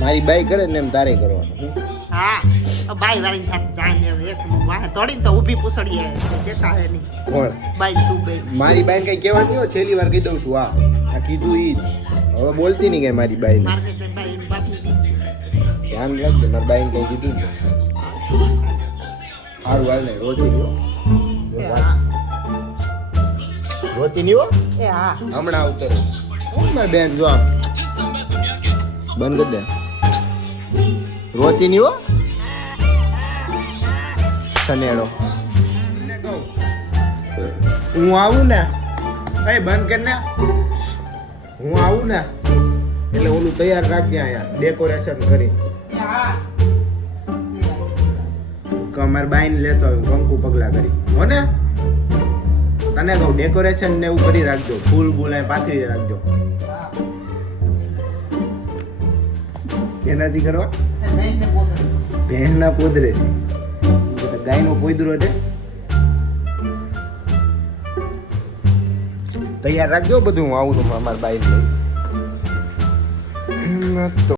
મારી બાઈ કરે ને એમ તારે કરવાનું. હા બાઈ વાળી સાથે જાણે હવે એક વાહે તોડીને તો ઊભી પૂછડીએ દેતા હે નહીં. કોણ? બાઈ તું બે મારી બાઈને કઈ કહેવાનું નહીં હોય, છેલ્લી વાર કહી દઉં છું. આ કીધું ઈ જ. હવે બોલતી નહીં કઈ મારી બાઈને. માર્કેટ બાઈ બાપુ ધ્યાન રાખજે, મારી બાઈને કઈ કીધું ને. સારું હાલ ને રોતી રહ્યો. રોતી નહીં હો, એ હા હમણાં આવતો રહીશ. હું મારી બેન જો આમ બંધ કરી દે. રોતી નહીં હો સનેડો. હું આવું ને કઈ બંધ કર ને. હું આવું ને એટલે ઓલું તૈયાર રાખજે અહીંયા ડેકોરેશન કરી. એ હા અમારે બાઈને લેતો આવ્યું કંકુ પગલા કરી હો ને. તને કહું ડેકોરેશન ને એવું કરી રાખજો, ફૂલ બૂલ પાથરી રાખજો. કેનાથી કરવા? ભેંસના પોદરે ગાયનો પોદરો છે. તૈયાર રાખજો બધું. હું આવું છું અમારા બાઈને લઈ.